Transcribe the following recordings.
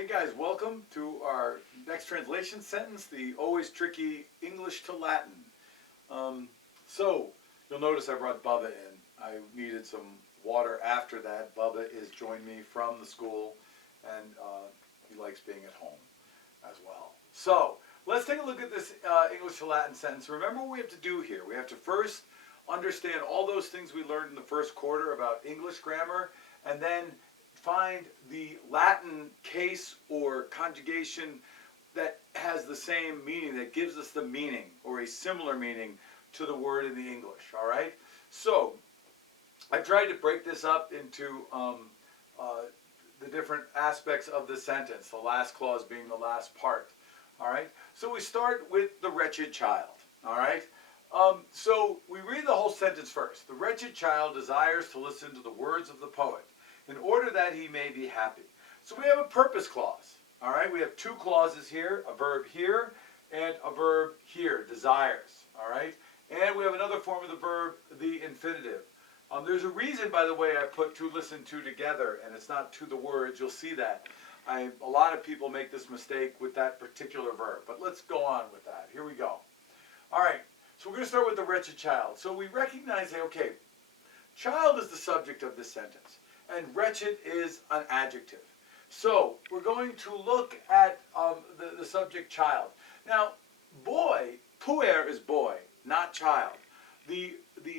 Okay guys, welcome to our next translation sentence, the always tricky English to Latin. So, you'll notice I brought Bubba in. I needed some water after that. Bubba is joined me from the school and he likes being at home as well. So, let's take a look at this English to Latin sentence. Remember what we have to do here. We have to first understand all those things we learned in the first quarter about English grammar, and then find the Latin case or conjugation that has the same meaning, that gives us the meaning or a similar meaning to the word in the English, all right? So, I tried to break this up into the different aspects of the sentence, the last clause being the last part, all right? So we start with the wretched child, all right? So we read the whole sentence first. The wretched child desires to listen to the words of the poet in order that he may be happy. So we have a purpose clause, all right? We have two clauses here, a verb here and a verb here, desires, all right? And we have another form of the verb, the infinitive. There's a reason, by the way, I put to listen to together, and it's not to the words. You'll see that. A lot of people make this mistake with that particular verb, but let's go on with that. Here we go. All right, so we're going to start with the wretched child. So we recognize that, okay, child is the subject of this sentence, and wretched is an adjective. So we're going to look at the subject child. Now, boy, puer is boy, not child. The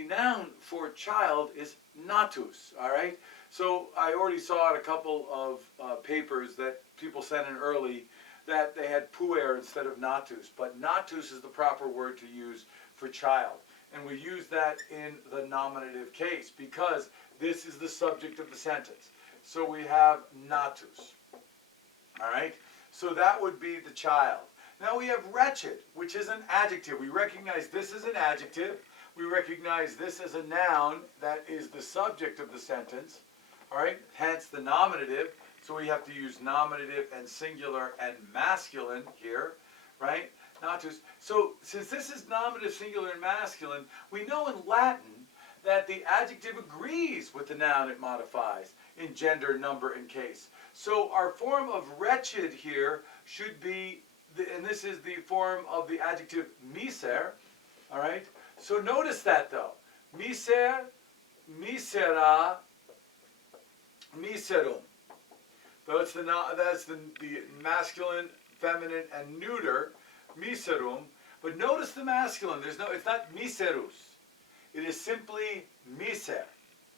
noun for child is natus, all right? So I already saw in a couple of papers that people sent in early that they had puer instead of natus, but natus is the proper word to use for child. And we use that in the nominative case because this is the subject of the sentence. So we have natus, all right? So that would be the child. Now we have wretched, which is an adjective. We recognize this as an adjective. We recognize this as a noun that is the subject of the sentence, all right? Hence the nominative. So we have to use nominative and singular and masculine here, right? Natus. So since this is nominative, singular, and masculine, we know in Latin that the adjective agrees with the noun it modifies in gender, number, and case. So our form of wretched here should be, and this is the form of the adjective miser, all right? So notice that though. Miser, misera, miserum. That's the masculine, feminine, and neuter, miserum. But notice the masculine. It's not miserus. It is simply miser.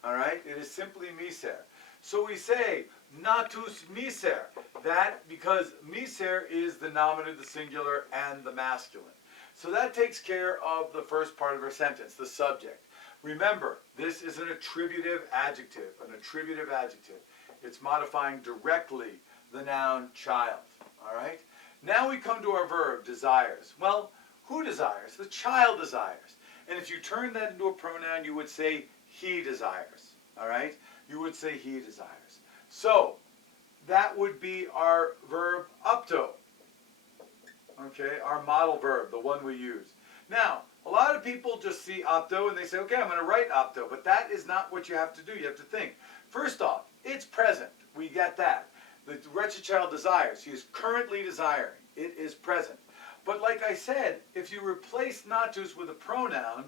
All right? It is simply miser. So we say natus miser. That because miser is the nominative, the singular, and the masculine. So that takes care of the first part of our sentence, the subject. Remember, this is an attributive adjective. An attributive adjective. It's modifying directly the noun child. All right? Now we come to our verb, desires. Well, who desires? The child desires. And if you turn that into a pronoun, you would say he desires. All right? You would say he desires. So, that would be our verb opto. Okay, our model verb, the one we use. Now, a lot of people just see opto and they say, okay, I'm going to write opto. But that is not what you have to do. You have to think. First off, it's present. We get that. The wretched child desires. He is currently desiring. It is present. But like I said, if you replace natus with a pronoun,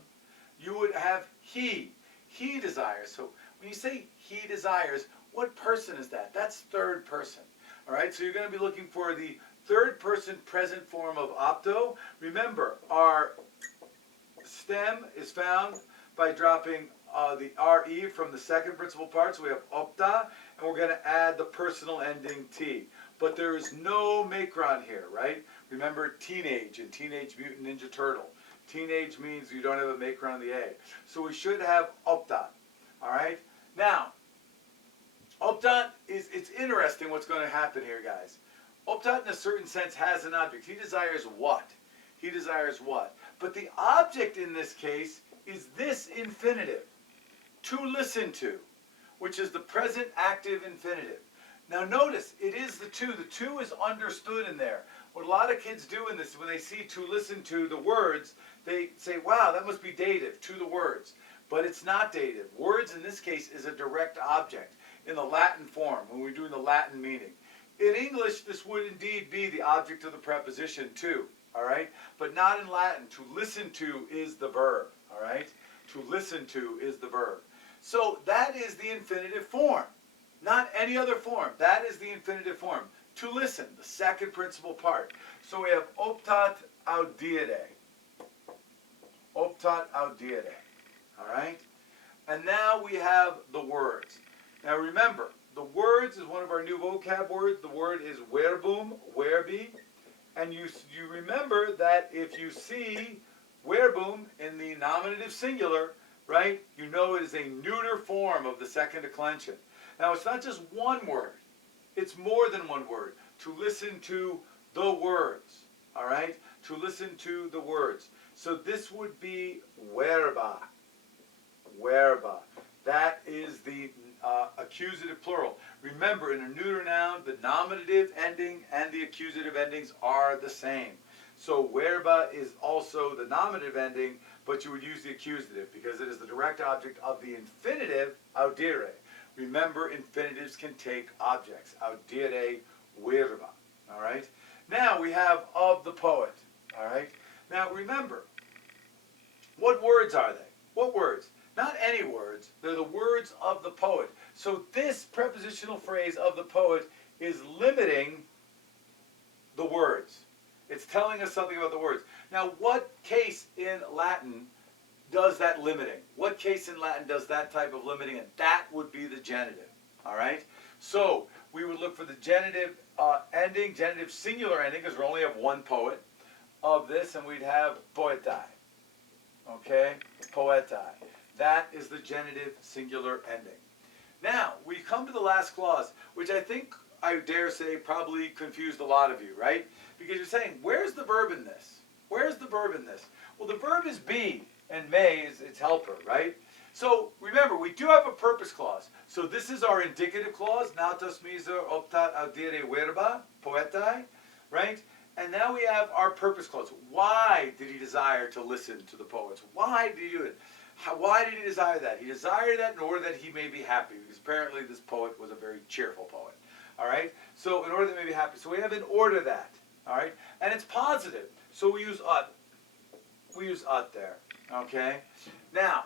you would have he. He desires. So when you say he desires, what person is that? That's third person. All right, so you're going to be looking for the third person present form of opto. Remember, our stem is found by dropping the RE from the second principal part. So we have opta, and we're going to add the personal ending T. But there is no macron here, right? Remember teenage and Teenage Mutant Ninja Turtle. Teenage means you don't have a macron on the A. So we should have opta, all right? Now, opta it's interesting what's going to happen here, guys. Opta in a certain sense has an object. He desires what? He desires what? But the object in this case is this infinitive, to listen to, which is the present active infinitive. Now notice, it is the to. The to is understood in there. What a lot of kids do in this, when they see to listen to the words, they say, wow, that must be dative, to the words. But it's not dative. Words in this case is a direct object in the Latin form, when we're doing the Latin meaning. in English, this would indeed be the object of the preposition to, all right? But not in Latin. To listen to is the verb, all right? To listen to is the verb. So that is the infinitive form, not any other form. That is the infinitive form. To listen, the second principal part. So we have optat audire. Optat audire, all right? And now we have the words. Now remember, the words is one of our new vocab words. The word is verbum, verbi. And you remember that if you see verbum in the nominative singular, right, you know it is a neuter form of the second declension. Now it's not just one word. It's more than one word. To listen to the words, all right? To listen to the words. So this would be verba. Verba. That is the accusative plural. Remember, in a neuter noun, the nominative ending and the accusative endings are the same. So verba is also the nominative ending, but you would use the accusative because it is the direct object of the infinitive audire. Remember, infinitives can take objects. Audire verba. All right? Now we have of the poet. All right? Now remember, what words are they? What words? Not any words. They're the words of the poet. So this prepositional phrase of the poet is limiting the words. It's telling us something about the words. Now, what case in Latin does that limiting? What case in Latin does that type of limiting? And that would be the genitive. All right? So we would look for the genitive ending, genitive singular ending, because we only have one poet of this, and we'd have poetai. Okay? Poetai. That is the genitive singular ending. Now, we come to the last clause, which I think, I dare say, probably confused a lot of you, right? Because you're saying, where's the verb in this? Where's the verb in this? Well, the verb is be, and may is its helper, right? So, remember, we do have a purpose clause. So this is our indicative clause, natos miser optat audire verba, poetai, right? And now we have our purpose clause. Why did he desire to listen to the poets? Why did he do it? Why did he desire that? He desired that in order that he may be happy, because apparently this poet was a very cheerful poet. All right? So in order that he may be happy. So we have in order that. All right? And it's positive. So we use ut. We use ut there. Okay? Now,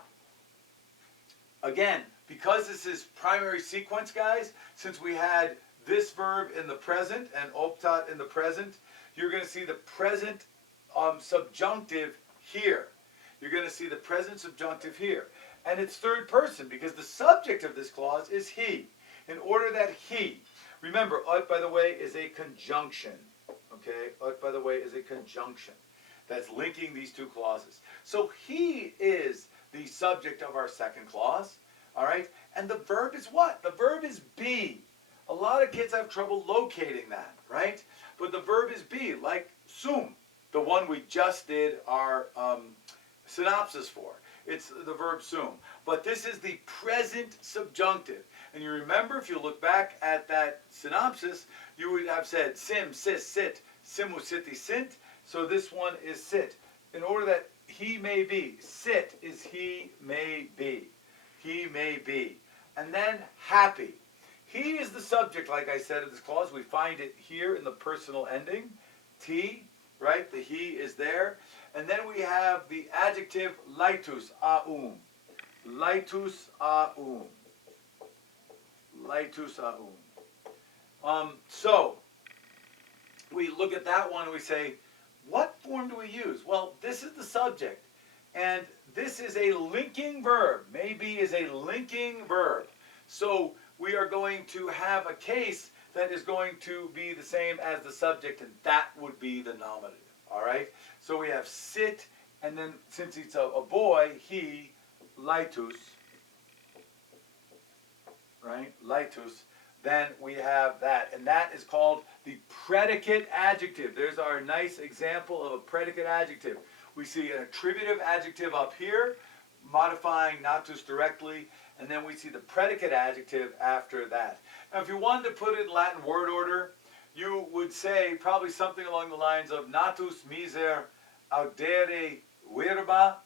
again, because this is primary sequence, guys, since we had this verb in the present and optat in the present, you're going to see the present subjunctive here. You're going to see the present subjunctive here. And it's third person because the subject of this clause is he. In order that he, remember, ut, by the way, is a conjunction. Okay? Ut, by the way, is a conjunction that's linking these two clauses. So he is the subject of our second clause. All right? And the verb is what? The verb is be. A lot of kids have trouble locating that, right? But the verb is be, like sum, the one we just did our synopsis for. It's the verb sum. But this is the present subjunctive. And you remember, if you look back at that synopsis, you would have said sim, sis, sit, simu, siti, sint. So this one is sit. In order that he may be. Sit is he may be. He may be. And then happy. He is the subject, like I said, of this clause. We find it here in the personal ending. T, right? The he is there. And then we have the adjective laetus aum. Laetus aum. Laetus aum. So, we look at that one and we say, what form do we use? Well, this is the subject. And this is a linking verb. Maybe is a linking verb. So, we are going to have a case that is going to be the same as the subject, and that would be the nominative. All right? So we have sit, and then since it's a boy, he, laetus, right? Laetus. Then we have that, and that is called the predicate adjective. There's our nice example of a predicate adjective. We see an attributive adjective up here, modifying natus directly, and then we see the predicate adjective after that. Now, if you wanted to put it in Latin word order, you would say probably something along the lines of natus miser audere verba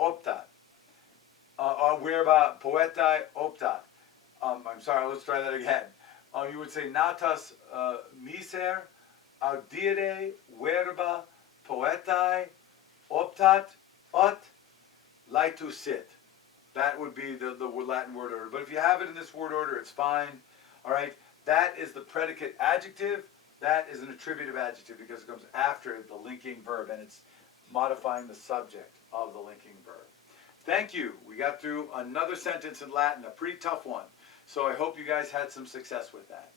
optat. Verba poetai optat. I'm sorry, let's try that again. You would say natas miser, audire, verba, poetai, optat, ut, laetusit. That would be the Latin word order. But if you have it in this word order, it's fine. All right. That is the predicate adjective. That is an attributive adjective because it comes after the linking verb and it's modifying the subject of the linking verb. Thank you. We got through another sentence in Latin, a pretty tough one. So I hope you guys had some success with that.